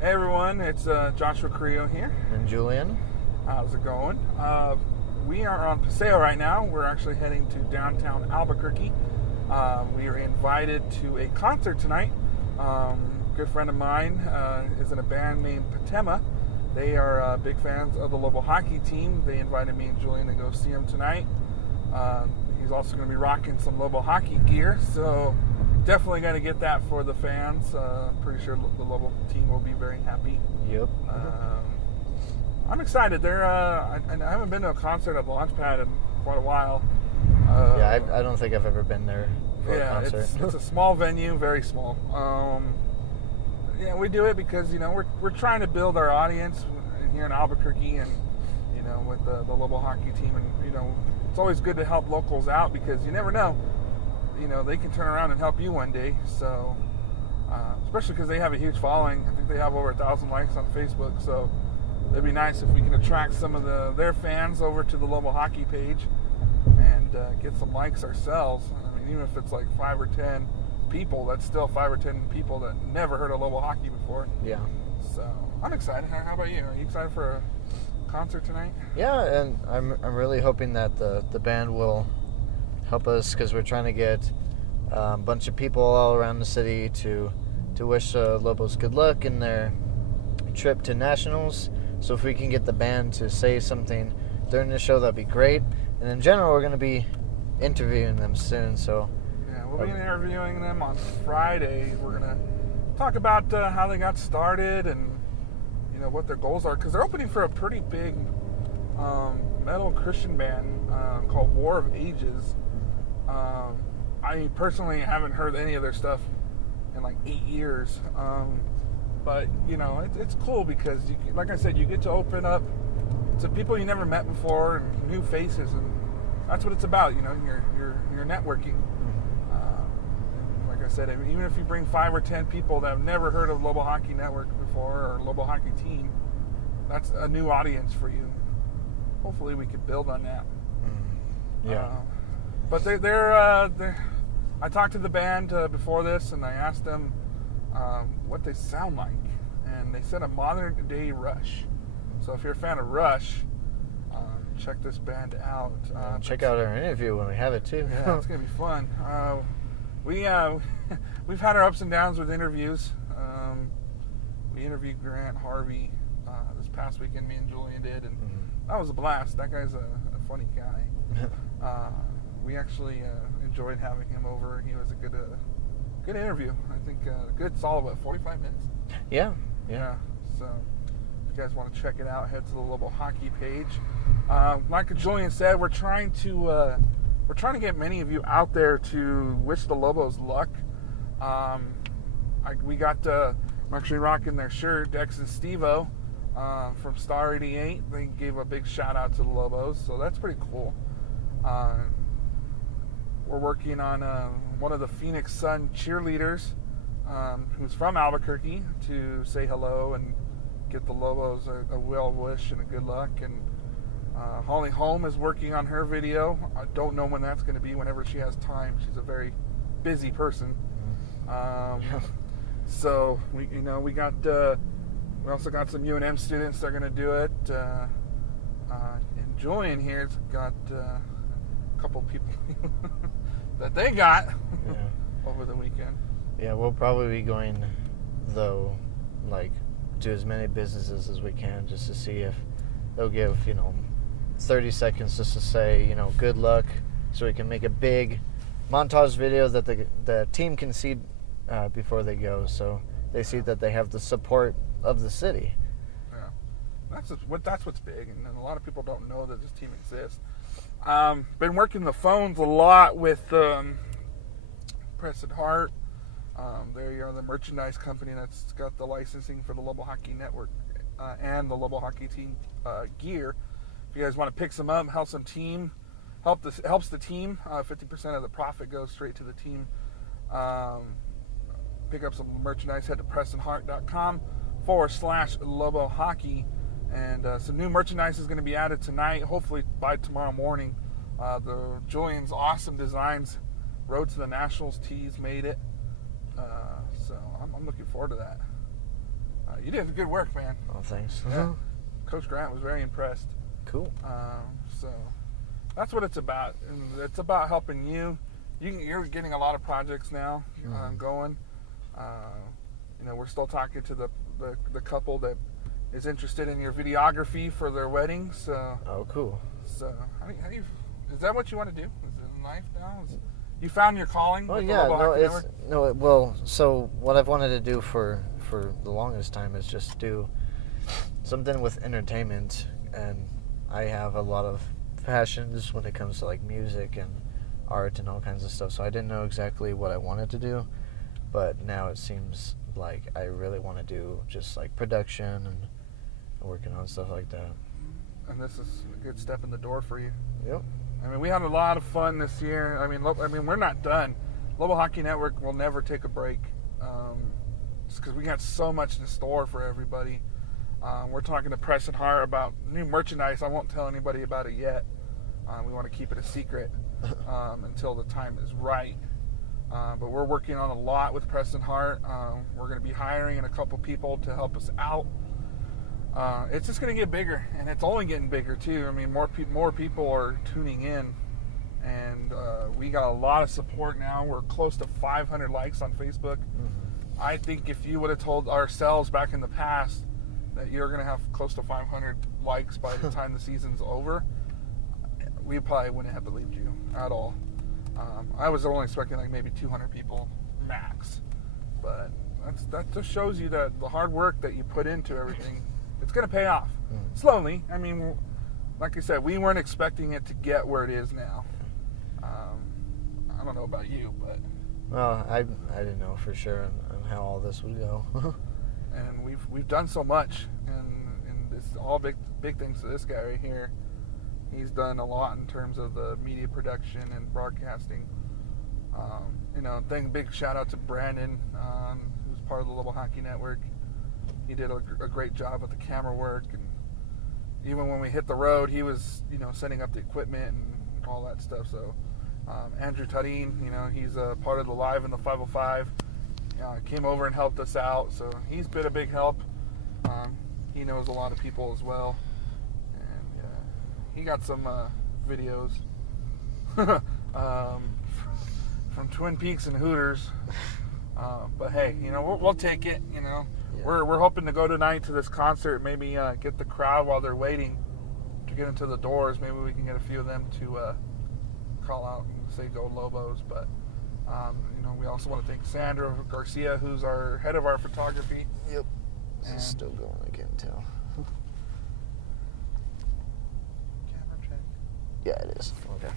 Hey everyone, it's Joshua Creo here. And Julian. How's it going? We are on Paseo right now. We're actually heading to downtown Albuquerque. We are invited to a concert tonight. A good friend of mine is in a band named Patema. They are big fans of the Lobo hockey team. They invited me and Julian to go see him tonight. He's also going to be rocking some Lobo hockey gear, so definitely going to get that for the fans. Pretty sure the Lobo team will be very happy. Yep. I'm excited. I haven't been to a concert at Launchpad in quite a while. I don't think I've ever been there for a concert. It's a small venue, very small. We do it because we're trying to build our audience here in Albuquerque, and with the Lobo hockey team, and it's always good to help locals out because you never know. They can turn around and help you one day. So, especially because they have a huge following. I think they have over 1,000 likes on Facebook. So, it'd be nice if we can attract some of their fans over to the Lobo hockey page and get some likes ourselves. I mean, even if it's like 5 or 10 people, that's still 5 or 10 people that never heard of Lobo hockey before. Yeah. So, I'm excited. How about you? Are you excited for a concert tonight? Yeah, and I'm really hoping that the band will help us because we're trying to get a bunch of people all around the city to wish Lobos good luck in their trip to Nationals. So if we can get the band to say something during the show, that'd be great. And in general, we're going to be interviewing them soon. So yeah, we'll be interviewing them on Friday. We're going to talk about how they got started and what their goals are, because they're opening for a pretty big metal Christian band called War of Ages. I personally haven't heard any of their stuff in like 8 years. But, it's cool because, like I said, you get to open up to people you never met before and new faces. And that's what it's about, you're networking. Like I said, even if you bring 5 or 10 people that have never heard of Lobo Hockey Network before or Lobo Hockey Team, that's a new audience for you. Hopefully we could build on that. yeah. But they're I talked to the band before this, and I asked them what they sound like, and they said a modern day Rush. So if you're a fan of Rush, check this band out. Check out our interview when we have it too. Yeah, it's gonna be fun. We've had our ups and downs with interviews. We interviewed Grant Harvey this past weekend. Me and Julian did, and that was a blast. That guy's a funny guy. We actually enjoyed having him over. He was a good interview. I think good, solid, 45 minutes? Yeah. So if you guys want to check it out, head to the Lobo Hockey page. Like Julian said, we're trying to get many of you out there to wish the Lobos luck. I'm actually rocking their shirt, Dex and Stevo from Star 88. They gave a big shout out to the Lobos, so that's pretty cool. We're working on one of the Phoenix Sun cheerleaders who's from Albuquerque to say hello and get the Lobos a well wish and a good luck. And Holly Holm is working on her video. I don't know when that's going to be, whenever she has time. She's a very busy person. So we also got some UNM students that are going to do it. And Julian here's got a couple people that they got over the weekend. Yeah, we'll probably be going, though, to as many businesses as we can just to see if they'll give, 30 seconds just to say, good luck, so we can make a big montage video that the team can see before they go, so they see that they have the support of the city. Yeah, that's what's big, and a lot of people don't know that this team exists. Been working the phones a lot with Preston Hart. They are the merchandise company that's got the licensing for the Lobo Hockey Network and the Lobo Hockey Team gear. If you guys want to pick some up, helps the team. 50% of the profit goes straight to the team. Pick up some merchandise. Head to PrestonHart.com/Lobo Hockey. And some new merchandise is going to be added tonight, hopefully by tomorrow morning. The Julian's awesome designs, Road to the Nationals tees made it. So I'm looking forward to that. you did good work, man. Oh, thanks. Yeah. Coach Grant was very impressed. Cool. So that's what it's about. And it's about helping you. You're getting a lot of projects now going. We're still talking to the couple that is interested in your videography for their wedding. So. Oh, cool. So is that what you want to do? Is it in life now? You found your calling? Well, yeah. So what I've wanted to do for the longest time is just do something with entertainment, and I have a lot of passions when it comes to like music and art and all kinds of stuff. So I didn't know exactly what I wanted to do, but now it seems like I really want to do just like production and working on stuff like that. And this is a good step in the door for you. Yep. I mean, we had a lot of fun this year. I mean, we're not done. Global Hockey Network will never take a break, just because we got so much in store for everybody. We're talking to Press and Hart about new merchandise. I won't tell anybody about it yet. We want to keep it a secret until the time is right. But we're working on a lot with Press and Hart. We're going to be hiring a couple people to help us out. It's just going to get bigger, and it's only getting bigger too. I mean, more people are tuning in, and we got a lot of support now. We're close to 500 likes on Facebook. Mm-hmm. I think if you would have told ourselves back in the past that you're going to have close to 500 likes by the time the season's over, we probably wouldn't have believed you at all. I was only expecting like maybe 200 people max, but that just shows you that the hard work that you put into everything, it's going to pay off. Slowly. I mean, like I said, we weren't expecting it to get where it is now. I don't know about you, but... Well, I didn't know for sure on how all this would go. And we've done so much, and it's all big things to this guy right here. He's done a lot in terms of the media production and broadcasting. Big shout out to Brandon, who's part of the Global Hockey Network. He did a great job with the camera work, and even when we hit the road, he was setting up the equipment and all that stuff. So Andrew Tudine, he's a part of the Live in the 505. Came over and helped us out, so he's been a big help. He knows a lot of people as well, and he got some videos from Twin Peaks and Hooters. But hey, we'll take it. Yeah. We're hoping to go tonight to this concert. Maybe get the crowd while they're waiting to get into the doors. Maybe we can get a few of them to call out and say "Go Lobos." But we also want to thank Sandra Garcia, who's our head of our photography. Yep. This is still going. I can't tell. Camera check. Yeah, it is. Okay.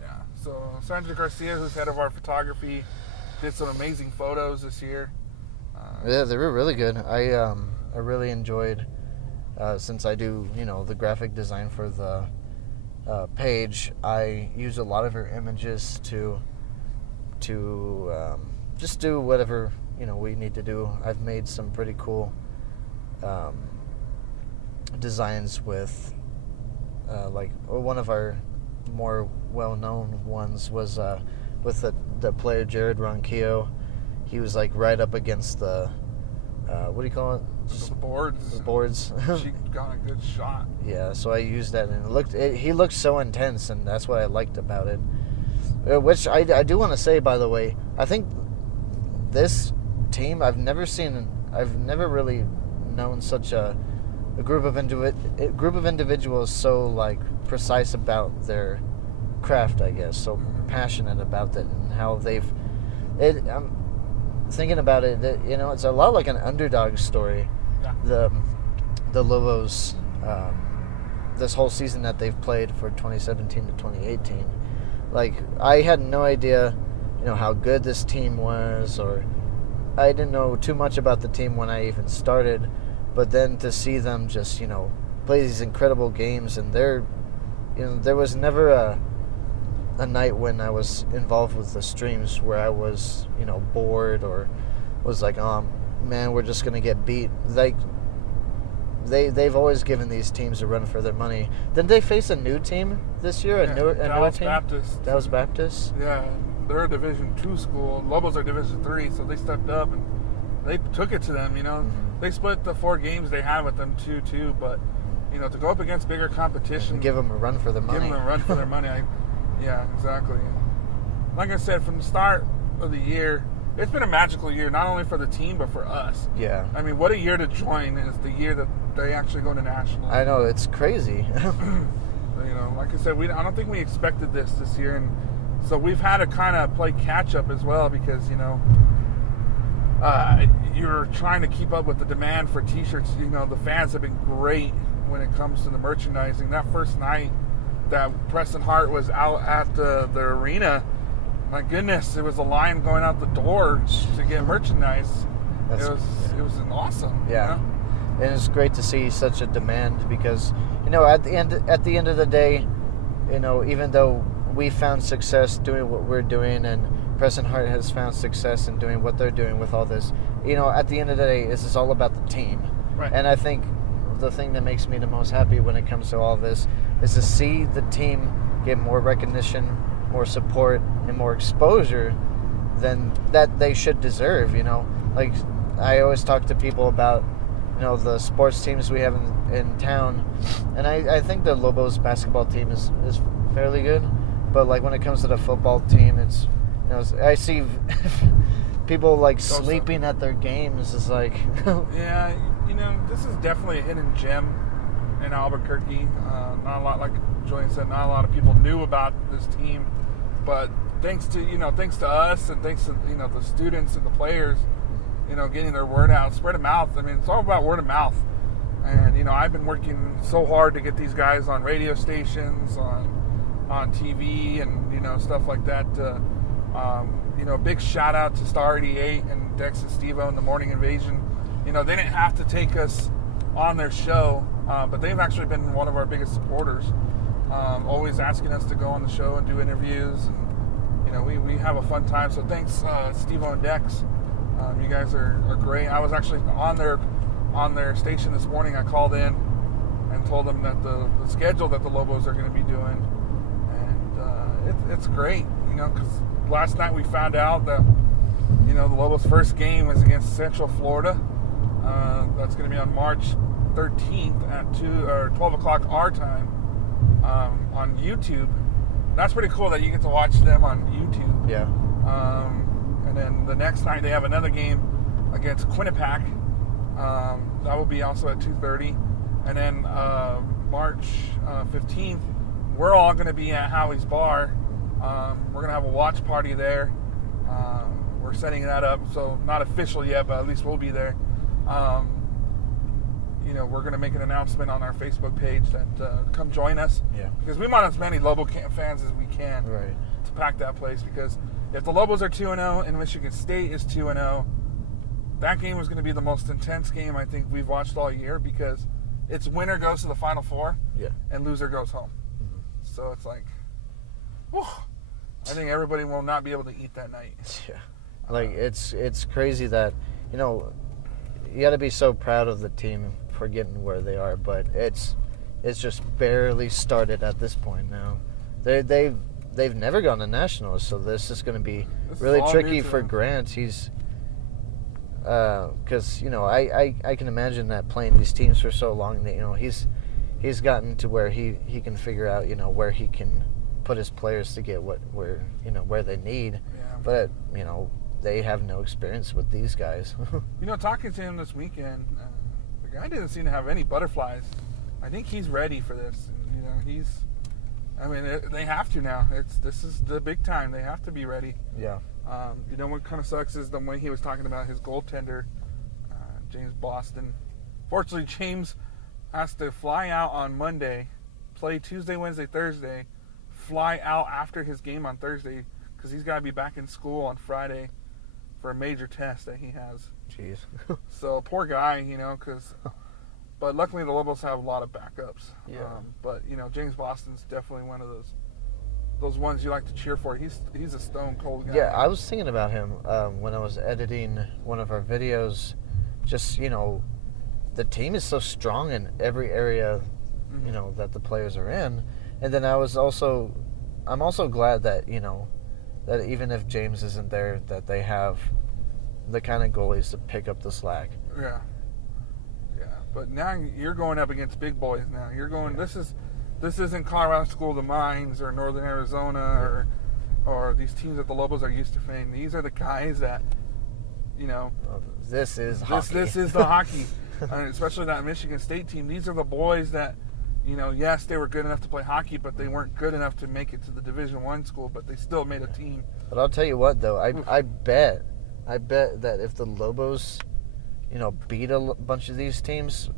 Yeah. So Sandra Garcia, who's head of our photography, did some amazing photos this year. Yeah, they were really good. I really enjoyed, since I do the graphic design for the page. I use a lot of her images to just do whatever we need to do. I've made some pretty cool designs with one of our more well-known ones was with the player Jared Ronquillo. He was like right up against the what do you call it? Just the boards. The boards. She got a good shot. Yeah, so I used that, and he looked so intense, and that's what I liked about it. Which I do want to say, by the way, I think this team, I've never really known such a group of individuals so like precise about their craft, I guess, so passionate about it, and how I'm thinking about it, that it's a lot like an underdog story. Yeah. The Lobos, this whole season that they've played for 2017 to 2018, like I had no idea how good this team was, or I didn't know too much about the team when I even started, but then to see them just play these incredible games, and there was never a night when I was involved with the streams where I was, bored or was like, oh man, we're just gonna get beat. Like they've always given these teams a run for their money. Didn't they face a new team this year? A newer team? Baptist. That was Baptist. Yeah, they're a Division II school. Lobos are Division III, so they stepped up and they took it to them. Mm-hmm. they split the 4 games they had with them 2-2, but to go up against bigger competition, give them a run for their money. Give them a run for their money. Yeah, exactly. Like I said, from the start of the year, it's been a magical year, not only for the team, but for us. Yeah. I mean, what a year to join is the year that they actually go to nationals. I know, it's crazy. Like I said, I don't think we expected this year, and so we've had to kind of play catch up as well because, you're trying to keep up with the demand for T-shirts. The fans have been great when it comes to the merchandising. That first night that Preston Hart was out at the arena, my goodness, there was a line going out the door to get merchandise. It was awesome. Yeah, and it's great to see such a demand because at the end of the day, even though we found success doing what we're doing, and Preston Hart has found success in doing what they're doing with all this, at the end of the day, this is all about the team. Right. And I think the thing that makes me the most happy when it comes to all this is to see the team get more recognition, more support, and more exposure than that they should deserve. Like I always talk to people about the sports teams we have in town, and I think the Lobos basketball team is fairly good, but like when it comes to the football team, it's I see people like sleeping at their games. It's like yeah, this is definitely a hidden gem in Albuquerque. Not a lot, like Julian said, not a lot of people knew about this team, but thanks to us and thanks to the students and the players, getting their word out, spread of mouth. I mean, it's all about word of mouth. And I've been working so hard to get these guys on radio stations, on TV, and stuff like that. Big shout out to Star 88 and Dex and Steve-O in the Morning Invasion. They didn't have to take us on their show, but they've actually been one of our biggest supporters, always asking us to go on the show and do interviews, and we have a fun time. So thanks, Steve-O and Dex. You guys are great. I was actually on their station this morning. I called in and told them that the schedule that the Lobos are going to be doing, and it's great, because last night we found out that the Lobos' first game was against Central Florida. That's going to be on March 13th at 12 o'clock our time on YouTube. That's pretty cool that you get to watch them on YouTube. Yeah. And then the next night they have another game against Quinnipiac. That will be also at 2:30. And then March 15th, we're all going to be at Howie's Bar. We're going to have a watch party there. We're setting that up, so not official yet, but at least we'll be there. We're going to make an announcement on our Facebook page that come join us. Yeah. Because we want as many Lobo fans as we can to pack that place. Because if the Lobos are 2-0 and Michigan State is 2-0, that game was going to be the most intense game I think we've watched all year, because it's winner goes to the Final Four and loser goes home. Mm-hmm. So it's like, whew, I think everybody will not be able to eat that night. Yeah. Like, it's crazy that, you got to be so proud of the team for getting where they are, but it's just barely started at this point now. They've never gone to nationals, so this is going to be really tricky for Grant. He's because I can imagine that playing these teams for so long that he's gotten to where he can figure out where he can put his players to get where they need, but they have no experience with these guys. Talking to him this weekend, the guy didn't seem to have any butterflies. I think he's ready for this. They have to now. This is the big time. They have to be ready. Yeah. What kind of sucks is the way he was talking about his goaltender, James Boston. Fortunately, James has to fly out on Monday, play Tuesday, Wednesday, Thursday, fly out after his game on Thursday, because he's got to be back in school on Friday for a major test that he has. Jeez. So poor guy, but luckily the Lobos have a lot of backups. Yeah. But James Boston's definitely one of those ones you like to cheer for. He's a stone cold guy. Yeah, I was thinking about him when I was editing one of our videos. Just the team is so strong in every area, mm-hmm. that the players are in, and then I'm also glad that that even if James isn't there, that they have the kind of goalies to pick up the slack. Yeah. But now you're going up against big boys. Now you're going. This isn't Colorado School of the Mines or Northern Arizona or these teams that the Lobos are used to facing. These are the guys that, this is hockey. This is the hockey, and especially that Michigan State team. These are the boys that, yes, they were good enough to play hockey, but they weren't good enough to make it to the Division I school. But they still made a team. But I'll tell you what, though, I bet that if the Lobos, beat a bunch of these teams,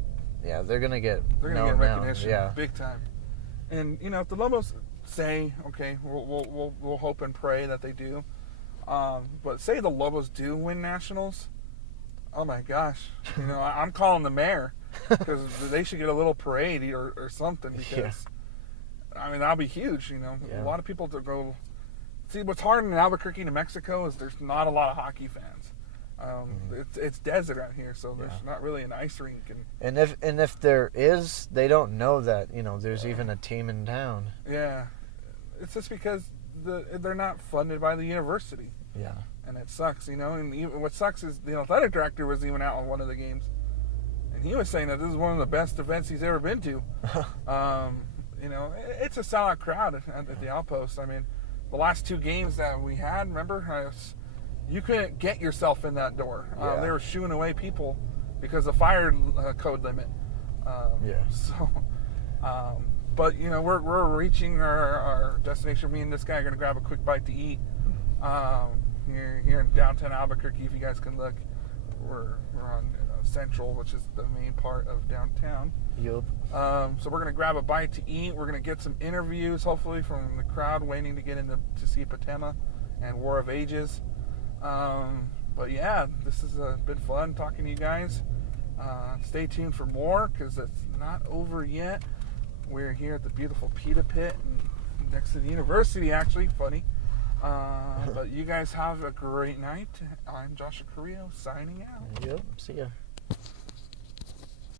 yeah, they're gonna get recognition, big time. And if the Lobos say, okay, we'll hope and pray that they do. But say the Lobos do win nationals, oh my gosh, I'm calling the mayor because they should get a little parade or something because, that'll be huge. A lot of people to go. See, what's hard in Albuquerque, New Mexico, is there's not a lot of hockey fans. It's desert out here, so there's not really an ice rink. And if there is, they don't know that there's even a team in town. Yeah, it's just because they're not funded by the university. Yeah, and it sucks, And even, what sucks is the athletic director was even out on one of the games, and he was saying that this is one of the best events he's ever been to. It's a sellout crowd at the Outpost. The last 2 games that we had, remember, you couldn't get yourself in that door. They were shooing away people because of fire code limit. But we're reaching our destination. Me and this guy are gonna grab a quick bite to eat here in downtown Albuquerque. If you guys can look, we're on Central, which is the main part of downtown. Yep. So we're gonna grab a bite to eat. We're gonna get some interviews, hopefully, from the crowd waiting to get to see Patema and War of Ages. But yeah, this has been fun talking to you guys. Stay tuned for more because it's not over yet. We're here at the beautiful Pita Pit next to the university, actually. Funny. But you guys have a great night. I'm Joshua Carrillo signing out. Yep. See ya.